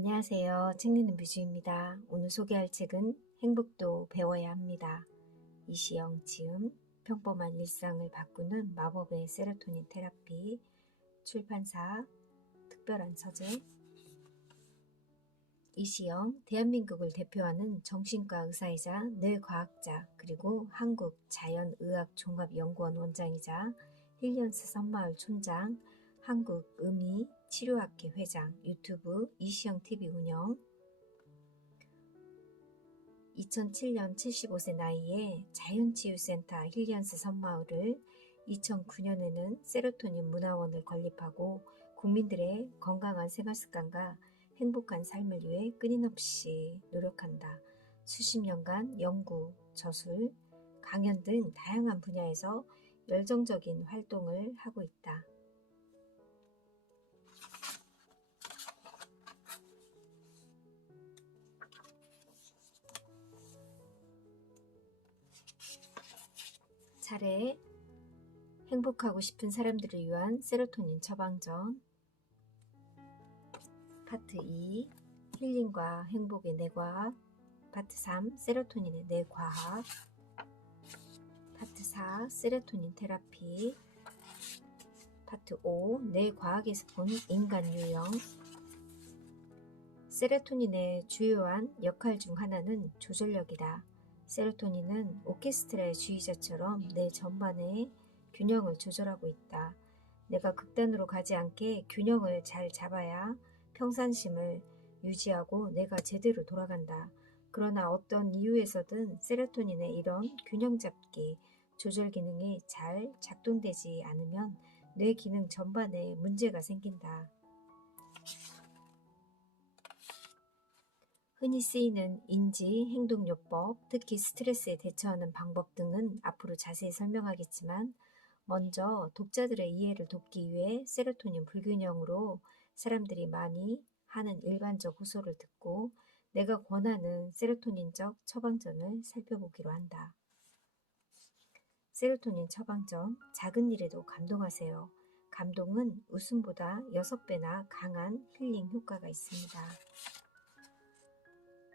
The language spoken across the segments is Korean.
안녕하세요. 책 읽는 뮤즈입니다. 오늘 소개할 책은 행복도 배워야 합니다. 이시영 지음, 평범한 일상을 바꾸는 마법의 세로토닌 테라피, 출판사, 특별한 서재. 이시영, 대한민국을 대표하는 정신과 의사이자 뇌과학자, 그리고 한국자연의학종합연구원 원장이자 힐리언스 섬마을 촌장, 한국의미치료학회 회장, 유튜브 이시영 TV 운영. 2007년 75세 나이에 자연치유센터 힐리언스 섬마을을, 2009년에는 세로토닌 문화원을 건립하고 국민들의 건강한 생활습관과 행복한 삶을 위해 끊임없이 노력한다. 수십 년간 연구, 저술, 강연 등 다양한 분야에서 열정적인 활동을 하고 있다. 차례 행복하고 싶은 사람들을 위한 세로토닌 처방전 파트 2 힐링과 행복의 뇌과학, 파트 3 세로토닌의 뇌과학, 파트 4 세로토닌 테라피, 파트 5 뇌과학에서 본 인간 유형. 세로토닌의 주요한 역할 중 하나는 조절력이다. 세로토닌은 오케스트라의 주의자처럼 뇌 전반의 균형을 조절하고 있다. 내가 극단으로 가지 않게 균형을 잘 잡아야 평산심을 유지하고 뇌가 제대로 돌아간다. 그러나 어떤 이유에서든 세로토닌의 이런 균형 잡기, 조절 기능이 잘 작동되지 않으면 뇌 기능 전반에 문제가 생긴다. 흔히 쓰이는 인지, 행동요법, 특히 스트레스에 대처하는 방법 등은 앞으로 자세히 설명하겠지만, 먼저 독자들의 이해를 돕기 위해 세로토닌 불균형으로 사람들이 많이 하는 일반적 호소를 듣고 내가 권하는 세로토닌적 처방전을 살펴보기로 한다. 세로토닌 처방전, 작은 일에도 감동하세요. 감동은 웃음보다 6배나 강한 힐링 효과가 있습니다.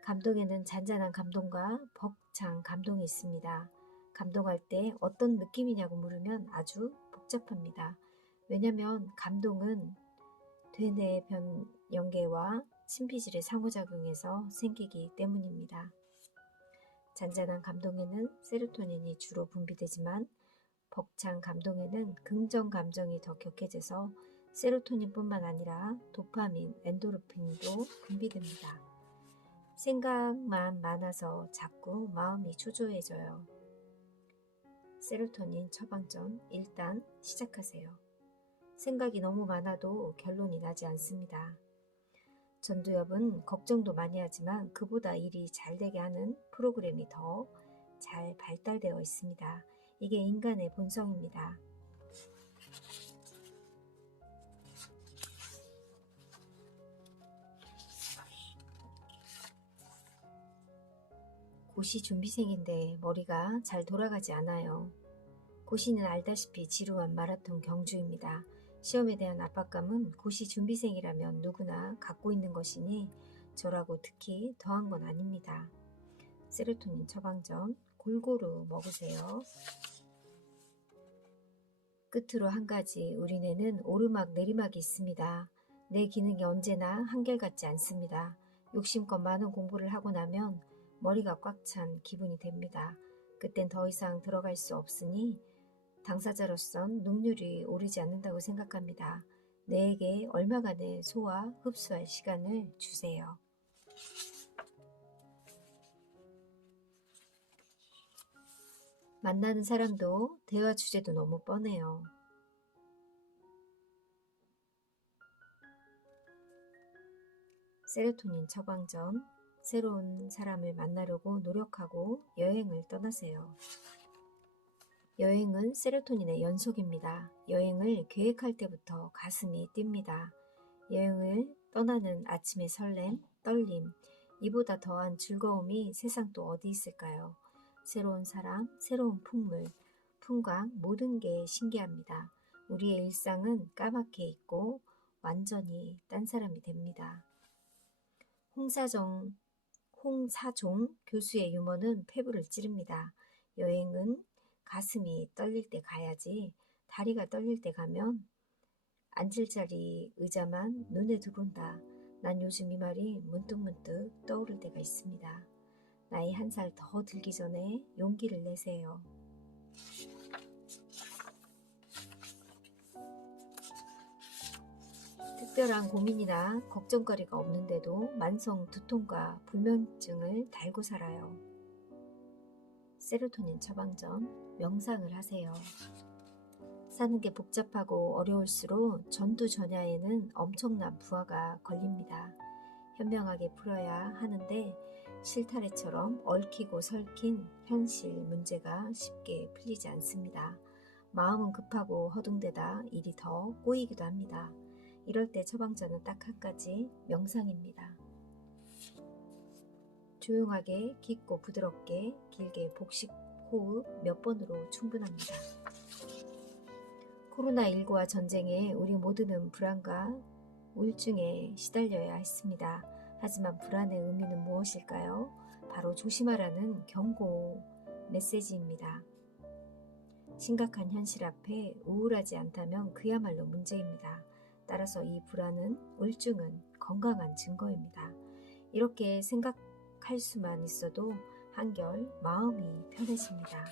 감동에는 잔잔한 감동과 벅찬 감동이 있습니다. 감동할 때 어떤 느낌이냐고 물으면 아주 복잡합니다. 왜냐하면 감동은 되뇌 변연계와 신피질의 상호작용에서 생기기 때문입니다. 잔잔한 감동에는 세로토닌이 주로 분비되지만 벅찬 감동에는 긍정 감정이 더 격해져서 세로토닌뿐만 아니라 도파민, 엔도르핀도 분비됩니다. 생각만 많아서 자꾸 마음이 초조해져요. 세로토닌 처방전 일단 시작하세요. 생각이 너무 많아도 결론이 나지 않습니다. 전두엽은 걱정도 많이 하지만 그보다 일이 잘 되게 하는 프로그램이 더 잘 발달되어 있습니다. 이게 인간의 본성입니다. 고시 준비생인데 머리가 잘 돌아가지 않아요. 고시는 알다시피 지루한 마라톤 경주입니다. 시험에 대한 압박감은 고시 준비생이라면 누구나 갖고 있는 것이니 저라고 특히 더한 건 아닙니다. 세로토닌 처방전 골고루 먹으세요. 끝으로 한 가지, 우리 뇌는 오르막 내리막이 있습니다. 내 기능이 언제나 한결같지 않습니다. 욕심껏 많은 공부를 하고 나면 머리가 꽉 찬 기분이 됩니다. 그땐 더 이상 들어갈 수 없으니 당사자로선 능률이 오르지 않는다고 생각합니다. 뇌에게 얼마간의 소화, 흡수할 시간을 주세요. 만나는 사람도 대화 주제도 너무 뻔해요. 세로토닌 처방전, 새로운 사람을 만나려고 노력하고 여행을 떠나세요. 여행은 세로토닌의 연속입니다. 여행을 계획할 때부터 가슴이 뜁니다. 여행을 떠나는 아침의 설렘, 떨림, 이보다 더한 즐거움이 세상 또 어디 있을까요? 새로운 사람, 새로운 풍물, 풍광, 모든 게 신기합니다. 우리의 일상은 까맣게 있고 완전히 딴 사람이 됩니다. 홍사종 교수의 유머는 폐부를 찌릅니다. 여행은 가슴이 떨릴 때 가야지 다리가 떨릴 때 가면 앉을 자리 의자만 눈에 들어온다. 난 요즘 이 말이 문득문득 떠오를 때가 있습니다. 나이 한 살 더 들기 전에 용기를 내세요. 특별한 고민이나 걱정거리가 없는데도 만성 두통과 불면증을 달고 살아요. 세로토닌 처방전, 명상을 하세요. 사는 게 복잡하고 어려울수록 전두전야에는 엄청난 부하가 걸립니다. 현명하게 풀어야 하는데 실타래처럼 얽히고 설킨 현실 문제가 쉽게 풀리지 않습니다. 마음은 급하고 허둥대다 일이 더 꼬이기도 합니다. 이럴 때 처방전은 딱 한 가지, 명상입니다. 조용하게, 깊고 부드럽게, 길게 복식 호흡 몇 번으로 충분합니다. 코로나19와 전쟁에 우리 모두는 불안과 우울증에 시달려야 했습니다. 하지만 불안의 의미는 무엇일까요? 바로 조심하라는 경고 메시지입니다. 심각한 현실 앞에 우울하지 않다면 그야말로 문제입니다. 따라서 이 불안은, 우울증은 건강한 증거입니다. 이렇게 생각할 수만 있어도 한결 마음이 편해집니다.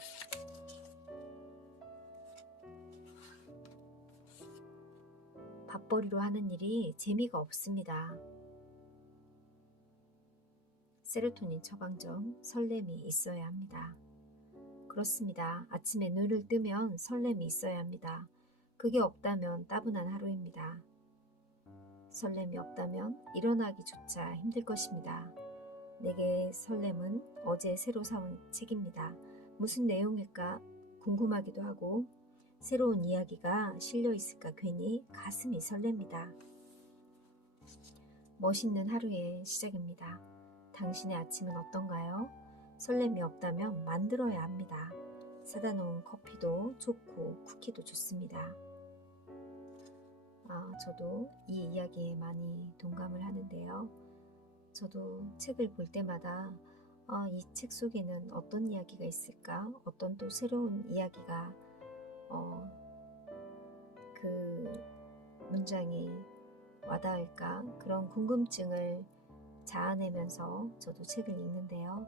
밥벌이로 하는 일이 재미가 없습니다. 세로토닌 처방전, 설렘이 있어야 합니다. 그렇습니다. 아침에 눈을 뜨면 설렘이 있어야 합니다. 그게 없다면 따분한 하루입니다. 설렘이 없다면 일어나기조차 힘들 것입니다. 내게 설렘은 어제 새로 사온 책입니다. 무슨 내용일까 궁금하기도 하고 새로운 이야기가 실려 있을까 괜히 가슴이 설렙니다. 멋있는 하루의 시작입니다. 당신의 아침은 어떤가요? 설렘이 없다면 만들어야 합니다. 사다 놓은 커피도 좋고 쿠키도 좋습니다. 저도 이 이야기에 많이 동감을 하는데요. 저도 책을 볼 때마다 이 책 속에는 어떤 이야기가 있을까? 어떤 또 새로운 이야기가 그 문장이 와닿을까? 그런 궁금증을 자아내면서 저도 책을 읽는데요.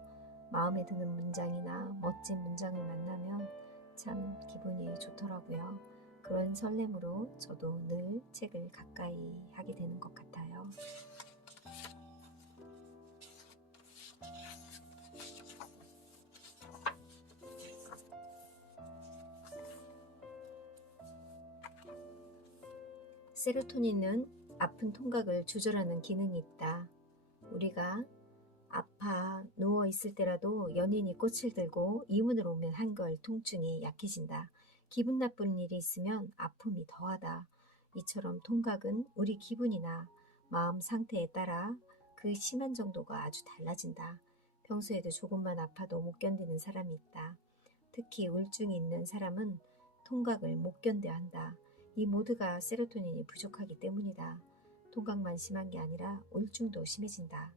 마음에 드는 문장이나 멋진 문장을 만나면 참 기분이 좋더라고요. 그런 설렘으로 저도 늘 책을 가까이 하게 되는 것 같아요. 세로토닌은 아픈 통각을 조절하는 기능이 있다. 우리가 아파 누워 있을 때라도 연인이 꽃을 들고 이문을 오면 한결 통증이 약해진다. 기분 나쁜 일이 있으면 아픔이 더하다. 이처럼 통각은 우리 기분이나 마음 상태에 따라 그 심한 정도가 아주 달라진다. 평소에도 조금만 아파도 못 견디는 사람이 있다. 특히 우울증이 있는 사람은 통각을 못 견뎌야 한다. 이 모두가 세로토닌이 부족하기 때문이다. 통각만 심한 게 아니라 우울증도 심해진다.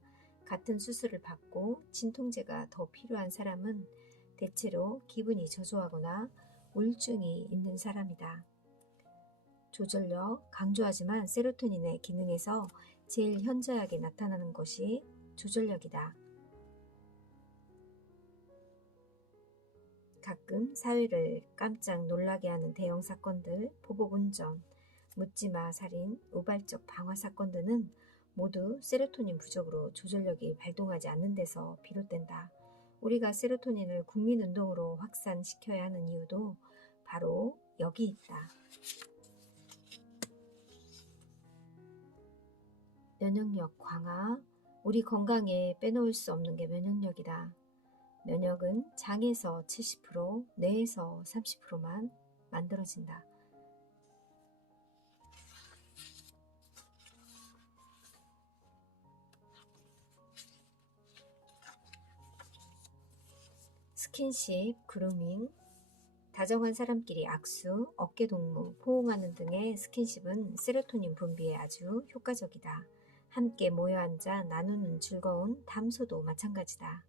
같은 수술을 받고 진통제가 더 필요한 사람은 대체로 기분이 저조하거나 우울증이 있는 사람이다. 조절력 강조하지만 세로토닌의 기능에서 제일 현저하게 나타나는 것이 조절력이다. 가끔 사회를 깜짝 놀라게 하는 대형 사건들, 보복운전, 묻지마 살인, 우발적 방화 사건 등은 모두 세로토닌 부족으로 조절력이 발동하지 않는 데서 비롯된다. 우리가 세로토닌을 국민운동으로 확산시켜야 하는 이유도 바로 여기 있다. 면역력 강화, 우리 건강에 빼놓을 수 없는 게 면역력이다. 면역은 장에서 70%, 뇌에서 30%만 만들어진다. 스킨십, 그루밍, 다정한 사람끼리 악수, 어깨동무, 포옹하는 등의 스킨십은 세로토닌 분비에 아주 효과적이다. 함께 모여 앉아 나누는 즐거운 담소도 마찬가지다.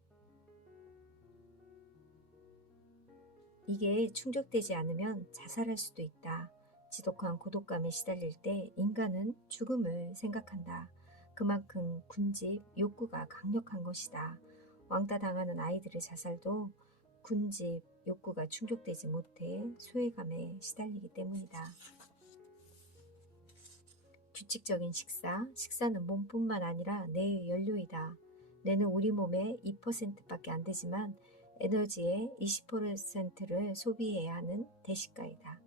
이게 충족되지 않으면 자살할 수도 있다. 지독한 고독감에 시달릴 때 인간은 죽음을 생각한다. 그만큼 군집, 욕구가 강력한 것이다. 왕따 당하는 아이들의 자살도 군집, 욕구가 충족되지 못해 소외감에 시달리기 때문이다. 규칙적인 식사는 몸뿐만 아니라 뇌의 연료이다. 뇌는 우리 몸의 2%밖에 안 되지만 에너지의 20%를 소비해야 하는 대식가이다.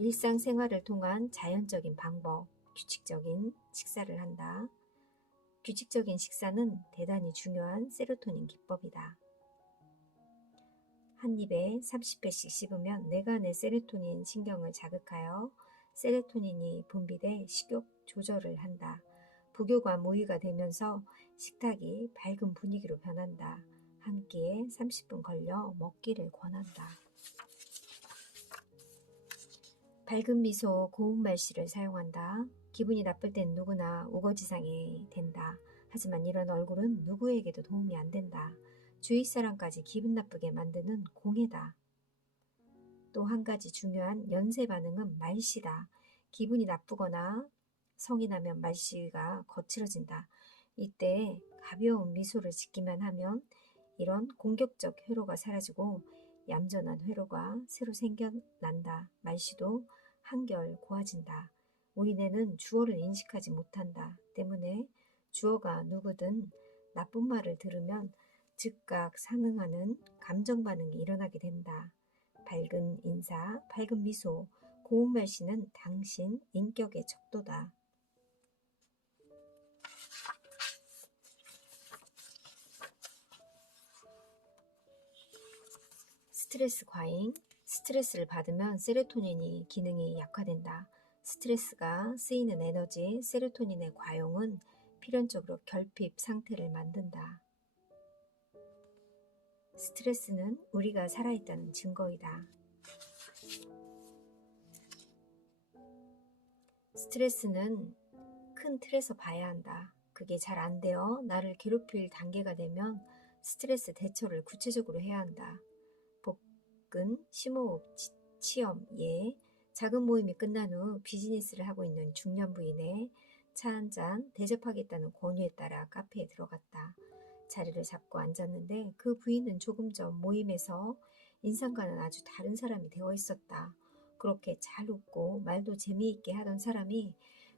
일상생활을 통한 자연적인 방법, 규칙적인 식사를 한다. 규칙적인 식사는 대단히 중요한 세로토닌 기법이다. 한 입에 30회씩 씹으면 뇌간의 세로토닌 신경을 자극하여 세로토닌이 분비돼 식욕 조절을 한다. 부교가 모의가 되면서 식탁이 밝은 분위기로 변한다. 한 끼에 30분 걸려 먹기를 권한다. 밝은 미소, 고운 말씨를 사용한다. 기분이 나쁠 땐 누구나 우거지상이 된다. 하지만 이런 얼굴은 누구에게도 도움이 안 된다. 주위 사람까지 기분 나쁘게 만드는 공해다. 또 한 가지 중요한 연쇄 반응은 말씨다. 기분이 나쁘거나 성이 나면 말씨가 거칠어진다. 이때 가벼운 미소를 짓기만 하면 이런 공격적 회로가 사라지고 얌전한 회로가 새로 생겨난다. 말씨도 한결 고와진다. 우리 뇌는 주어를 인식하지 못한다. 때문에 주어가 누구든 나쁜 말을 들으면 즉각 반응하는 감정 반응이 일어나게 된다. 밝은 인사, 밝은 미소, 고운 말씨는 당신 인격의 척도다. 스트레스 과잉. 스트레스를 받으면 세로토닌이 기능이 약화된다. 스트레스가 쓰이는 에너지, 세로토닌의 과용은 필연적으로 결핍 상태를 만든다. 스트레스는 우리가 살아있다는 증거이다. 스트레스는 큰 틀에서 봐야 한다. 그게 잘 안 되어 나를 괴롭힐 단계가 되면 스트레스 대처를 구체적으로 해야 한다. 복근, 심호흡, 치염, 예. 작은 모임이 끝난 후 비즈니스를 하고 있는 중년 부인의 차 한 잔 대접하겠다는 권유에 따라 카페에 들어갔다. 자리를 잡고 앉았는데 그 부인은 조금 전 모임에서 인상과는 아주 다른 사람이 되어 있었다. 그렇게 잘 웃고 말도 재미있게 하던 사람이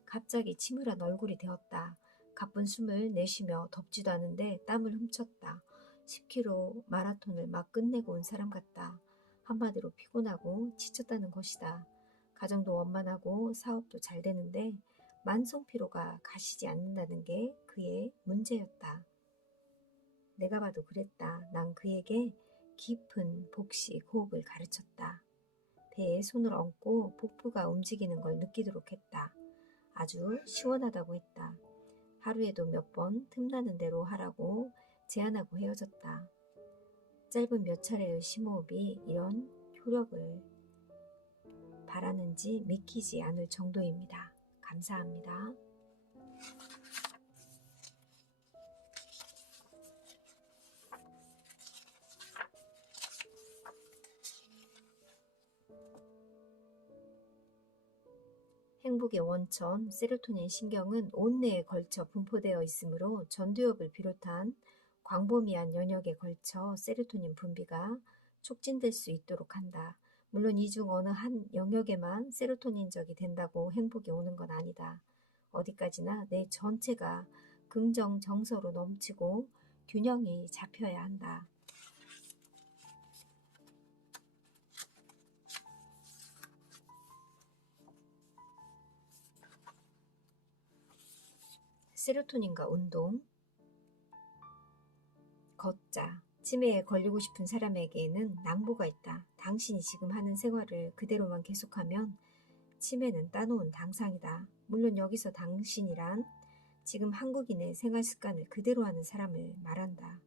갑자기 침울한 얼굴이 되었다. 가쁜 숨을 내쉬며 덥지도 않은데 땀을 훔쳤다. 10km 마라톤을 막 끝내고 온 사람 같다. 한마디로 피곤하고 지쳤다는 것이다. 가정도 원만하고 사업도 잘 되는데 만성피로가 가시지 않는다는 게 그의 문제였다. 내가 봐도 그랬다. 난 그에게 깊은 복식 호흡을 가르쳤다. 배에 손을 얹고 복부가 움직이는 걸 느끼도록 했다. 아주 시원하다고 했다. 하루에도 몇 번 틈나는 대로 하라고 제안하고 헤어졌다. 짧은 몇 차례의 심호흡이 이런 효력을 바라는지 믿기지 않을 정도입니다. 감사합니다. 행복의 원천, 세로토닌 신경은 온 뇌에 걸쳐 분포되어 있으므로 전두엽을 비롯한 광범위한 영역에 걸쳐 세로토닌 분비가 촉진될 수 있도록 한다. 물론 이 중 어느 한 영역에만 세로토닌적이 된다고 행복이 오는 건 아니다. 어디까지나 뇌 전체가 긍정 정서로 넘치고 균형이 잡혀야 한다. 세로토닌과 운동. 걷자. 치매에 걸리고 싶은 사람에게는 낭보가 있다. 당신이 지금 하는 생활을 그대로만 계속하면 치매는 따놓은 당상이다. 물론 여기서 당신이란 지금 한국인의 생활 습관을 그대로 하는 사람을 말한다.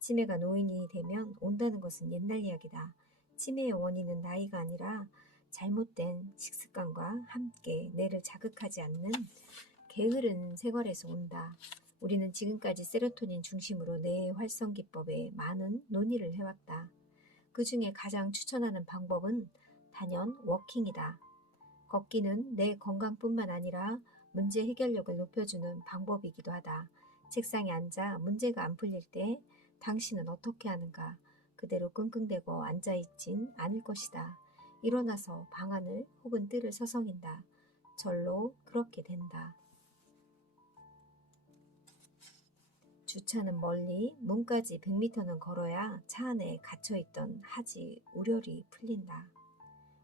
치매가 노인이 되면 온다는 것은 옛날 이야기다. 치매의 원인은 나이가 아니라 잘못된 식습관과 함께 뇌를 자극하지 않는 게으른 생활에서 온다. 우리는 지금까지 세로토닌 중심으로 뇌의 활성 기법에 많은 논의를 해왔다. 그 중에 가장 추천하는 방법은 단연 워킹이다. 걷기는 내 건강뿐만 아니라 문제 해결력을 높여주는 방법이기도 하다. 책상에 앉아 문제가 안 풀릴 때 당신은 어떻게 하는가? 그대로 끙끙대고 앉아있진 않을 것이다. 일어나서 방안을 혹은 뜰을 서성인다. 절로 그렇게 된다. 주차는 멀리, 문까지 100m는 걸어야 차 안에 갇혀있던 하지 우려리 풀린다.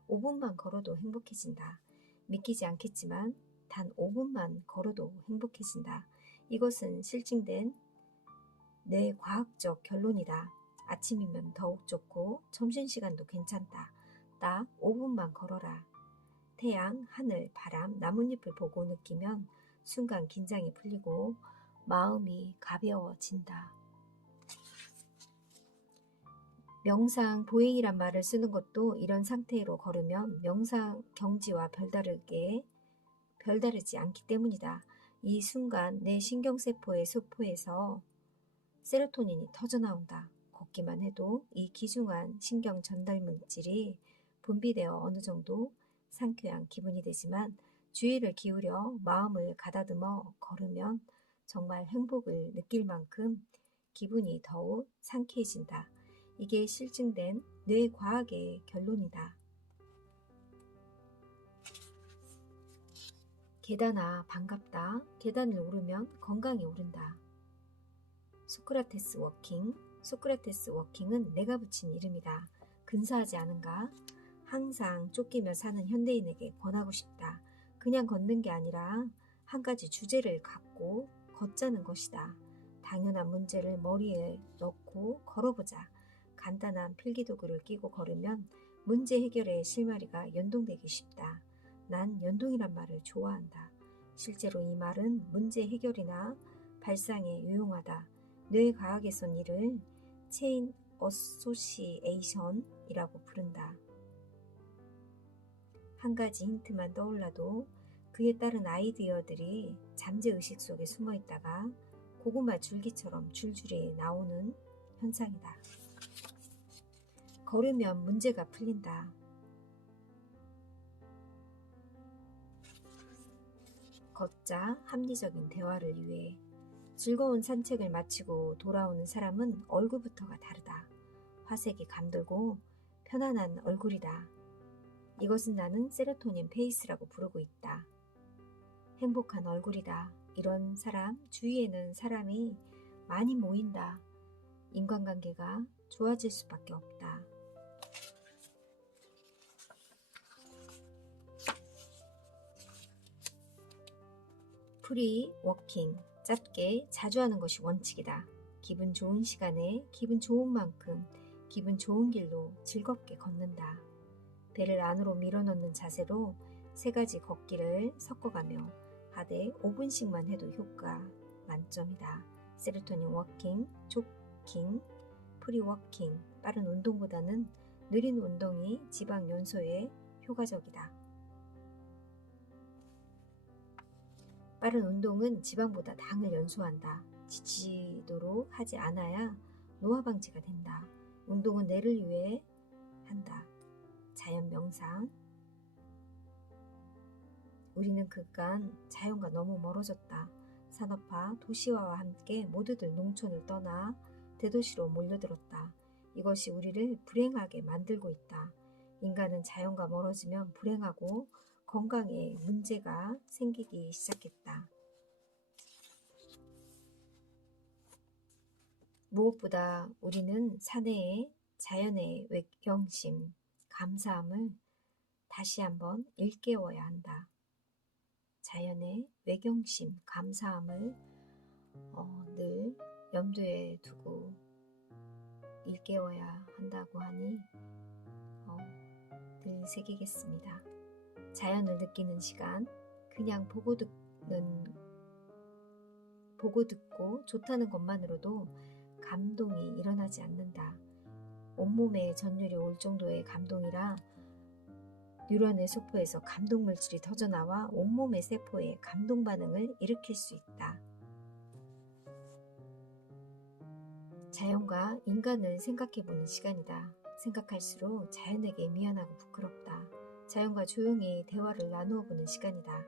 5분만 걸어도 행복해진다. 믿기지 않겠지만 단 5분만 걸어도 행복해진다. 이것은 실증된 뇌과학적 결론이다. 아침이면 더욱 좋고 점심시간도 괜찮다. 딱 5분만 걸어라. 태양, 하늘, 바람, 나뭇잎을 보고 느끼면 순간 긴장이 풀리고 마음이 가벼워진다. 명상, 보행이란 말을 쓰는 것도 이런 상태로 걸으면 명상 경지와 별다르지 않기 때문이다. 이 순간 내 신경세포의 소포에서 세로토닌이 터져나온다. 걷기만 해도 이 귀중한 신경 전달 물질이 분비되어 어느 정도 상쾌한 기분이 되지만 주의를 기울여 마음을 가다듬어 걸으면 정말 행복을 느낄 만큼 기분이 더욱 상쾌해진다. 이게 실증된 뇌과학의 결론이다. 계단아 반갑다. 계단을 오르면 건강이 오른다. 소크라테스 워킹. 소크라테스 워킹은 내가 붙인 이름이다. 근사하지 않은가? 항상 쫓기며 사는 현대인에게 권하고 싶다. 그냥 걷는 게 아니라 한 가지 주제를 갖고 걷자는 것이다. 당연한 문제를 머리에 넣고 걸어보자. 간단한 필기도구를 끼고 걸으면 문제 해결의 실마리가 연동되기 쉽다. 난 연동이란 말을 좋아한다. 실제로 이 말은 문제 해결이나 발상에 유용하다. 뇌과학에선 이를 체인 어소시에이션이라고 부른다. 한 가지 힌트만 떠올라도 그에 따른 아이디어들이 잠재의식 속에 숨어있다가 고구마 줄기처럼 줄줄이 나오는 현상이다. 걸으면 문제가 풀린다. 걷자 합리적인 대화를 위해. 즐거운 산책을 마치고 돌아오는 사람은 얼굴부터가 다르다. 화색이 감돌고 편안한 얼굴이다. 이것은 나는 세로토닌 페이스라고 부르고 있다. 행복한 얼굴이다. 이런 사람 주위에는 사람이 많이 모인다. 인간관계가 좋아질 수밖에 없다. 프리 워킹. 짧게 자주 하는 것이 원칙이다. 기분 좋은 시간에 기분 좋은 만큼 기분 좋은 길로 즐겁게 걷는다. 배를 안으로 밀어넣는 자세로 3가지 걷기를 섞어가며 하되 5분씩만 해도 효과 만점이다. 세로토닌 워킹, 조깅, 프리 워킹. 빠른 운동보다는 느린 운동이 지방 연소에 효과적이다. 빠른 운동은 지방보다 당을 연소한다. 지치도록 하지 않아야 노화 방지가 된다. 운동은 뇌를 위해 한다. 자연 명상. 우리는 그간 자연과 너무 멀어졌다. 산업화, 도시화와 함께 모두들 농촌을 떠나 대도시로 몰려들었다. 이것이 우리를 불행하게 만들고 있다. 인간은 자연과 멀어지면 불행하고 건강에 문제가 생기기 시작했다. 무엇보다 우리는 사내의 자연의 외경심, 감사함을 다시 한번 일깨워야 한다. 자연의 외경심, 감사함을 늘 염두에 두고 일깨워야 한다고 하니 늘 새기겠습니다. 자연을 느끼는 시간, 그냥 보고 듣고 좋다는 것만으로도 감동이 일어나지 않는다. 온몸에 전율이 올 정도의 감동이라 뉴런의 세포에서 감동물질이 터져나와 온몸의 세포에 감동 반응을 일으킬 수 있다. 자연과 인간을 생각해보는 시간이다. 생각할수록 자연에게 미안하고 부끄럽다. 자연과 조용히 대화를 나누어보는 시간이다.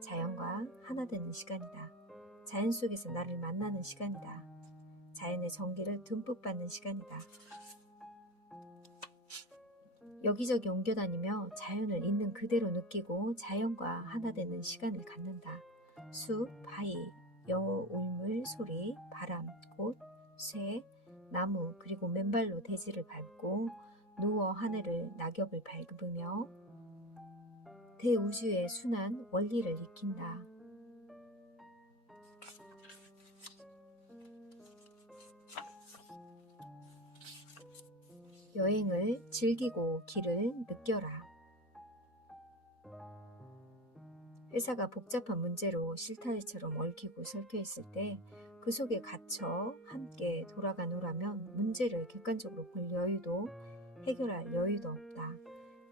자연과 하나 되는 시간이다. 자연 속에서 나를 만나는 시간이다. 자연의 정기를 듬뿍 받는 시간이다. 여기저기 옮겨다니며 자연을 있는 그대로 느끼고 자연과 하나 되는 시간을 갖는다. 숲, 바위, 여울물 소리, 바람, 꽃, 새, 나무 그리고 맨발로 대지를 밟고 누워 하늘을 낙엽을 밟으며 대우주의 순환 원리를 익힌다. 여행을 즐기고 길을 느껴라. 회사가 복잡한 문제로 실타래처럼 얽히고 설켜 있을 때 그 속에 갇혀 함께 돌아가노라면 문제를 객관적으로 볼 여유도 해결할 여유도 없다.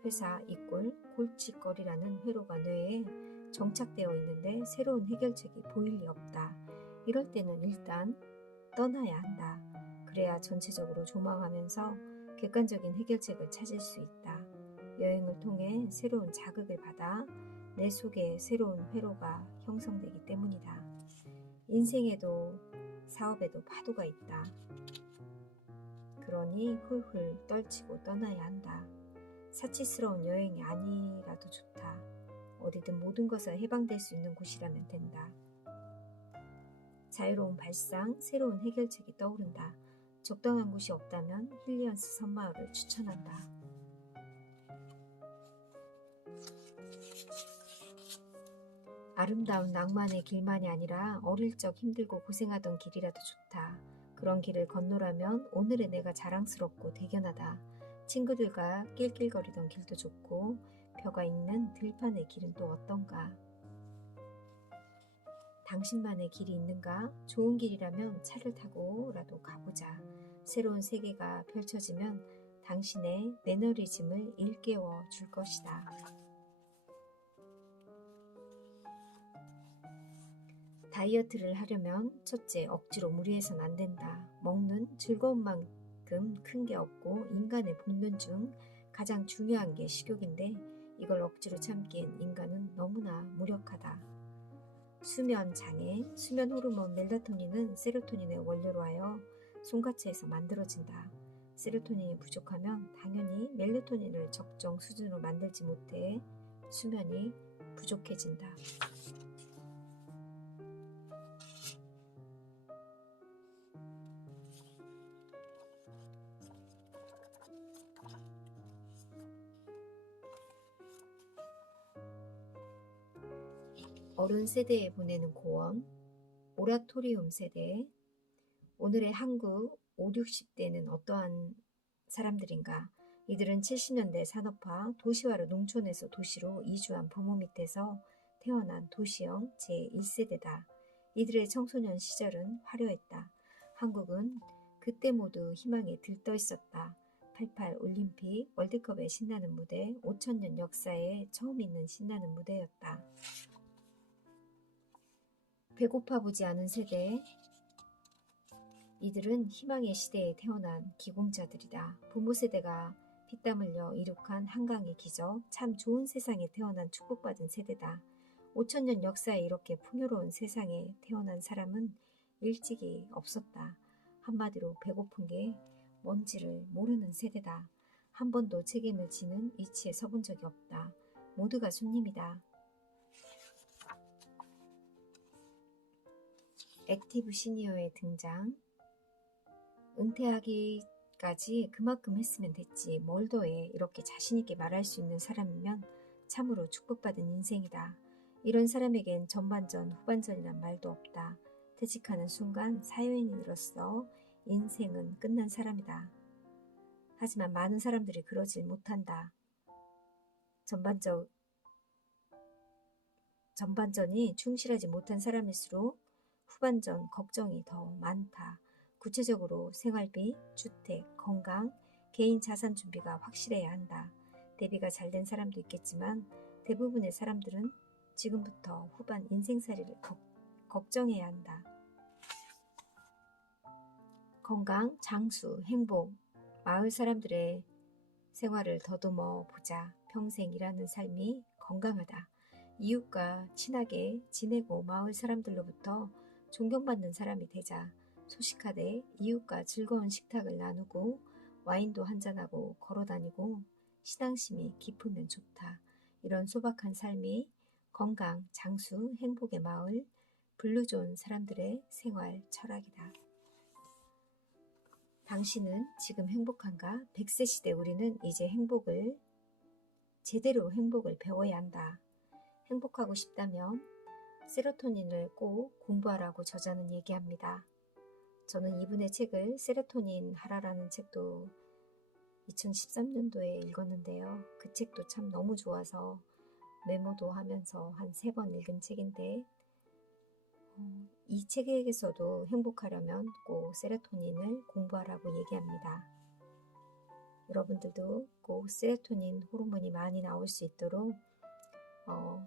회사, 이꼴, 골칫거리라는 회로가 뇌에 정착되어 있는데 새로운 해결책이 보일 리 없다. 이럴 때는 일단 떠나야 한다. 그래야 전체적으로 조망하면서 객관적인 해결책을 찾을 수 있다. 여행을 통해 새로운 자극을 받아 내 속에 새로운 회로가 형성되기 때문이다. 인생에도 사업에도 파도가 있다. 그러니 훌훌 떨치고 떠나야 한다. 사치스러운 여행이 아니라도 좋다. 어디든 모든 것을 해방될 수 있는 곳이라면 된다. 자유로운 발상, 새로운 해결책이 떠오른다. 적당한 곳이 없다면 힐리언스 섬마을을 추천한다. 아름다운 낭만의 길만이 아니라 어릴 적 힘들고 고생하던 길이라도 좋다. 그런 길을 건너라면 오늘의 내가 자랑스럽고 대견하다. 친구들과 낄낄거리던 길도 좋고 벼가 있는 들판의 길은 또 어떤가? 당신만의 길이 있는가? 좋은 길이라면 차를 타고라도 가보자. 새로운 세계가 펼쳐지면 당신의 매너리즘을 일깨워 줄 것이다. 다이어트를 하려면 첫째, 억지로 무리해선 안 된다. 먹는 즐거움만큼 큰 게 없고 인간의 본능 중 가장 중요한 게 식욕인데 이걸 억지로 참기엔 인간은 너무나 무력하다. 수면 장애, 수면 호르몬 멜라토닌은 세로토닌의 원료로 하여 송가체에서 만들어진다. 세로토닌이 부족하면 당연히 멜라토닌을 적정 수준으로 만들지 못해 수면이 부족해진다. 어른 세대에 보내는 고언, 오라토리움 세대, 오늘의 한국 5, 60대는 어떠한 사람들인가? 이들은 70년대 산업화, 도시화로 농촌에서 도시로 이주한 부모 밑에서 태어난 도시형 제1세대다. 이들의 청소년 시절은 화려했다. 한국은 그때 모두 희망에 들떠 있었다. 88 올림픽 월드컵의 신나는 무대, 5천년 역사에 처음 있는 신나는 무대였다. 배고파 보지 않은 세대, 이들은 희망의 시대에 태어난 기공자들이다. 부모 세대가 피땀 흘려 이룩한 한강의 기적, 참 좋은 세상에 태어난 축복받은 세대다. 5천년 역사에 이렇게 풍요로운 세상에 태어난 사람은 일찍이 없었다. 한마디로 배고픈 게 뭔지를 모르는 세대다. 한 번도 책임을 지는 위치에 서본 적이 없다. 모두가 손님이다. 액티브 시니어의 등장. 은퇴하기까지 그만큼 했으면 됐지 뭘 더해. 이렇게 자신있게 말할 수 있는 사람이면 참으로 축복받은 인생이다. 이런 사람에겐 전반전 후반전이란 말도 없다. 퇴직하는 순간 사회인으로서 인생은 끝난 사람이다. 하지만 많은 사람들이 그러질 못한다. 전반전이 충실하지 못한 사람일수록 후반전 걱정이 더 많다. 구체적으로 생활비, 주택, 건강, 개인 자산 준비가 확실해야 한다. 대비가 잘 된 사람도 있겠지만 대부분의 사람들은 지금부터 후반 인생살이를 걱정해야 한다. 건강, 장수, 행복, 마을 사람들의 생활을 더듬어 보자. 평생 일하는 삶이 건강하다. 이웃과 친하게 지내고 마을 사람들로부터 존경받는 사람이 되자. 소식하되 이웃과 즐거운 식탁을 나누고 와인도 한잔하고 걸어다니고 신앙심이 깊으면 좋다. 이런 소박한 삶이 건강, 장수, 행복의 마을, 블루존 사람들의 생활 철학이다. 당신은 지금 행복한가? 100세 시대 우리는 이제 제대로 행복을 배워야 한다. 행복하고 싶다면 세로토닌을 꼭 공부하라고 저자는 얘기합니다. 저는 이분의 책을 세로토닌 하라라는 책도 2013년도에 읽었는데요. 그 책도 참 너무 좋아서 메모도 하면서 한 3번 읽은 책인데 이 책에서도 행복하려면 꼭 세로토닌을 공부하라고 얘기합니다. 여러분들도 꼭 세로토닌 호르몬이 많이 나올 수 있도록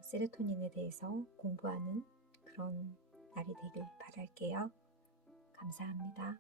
세로토닌에 대해서 공부하는 그런 날이 되길 바랄게요. 감사합니다.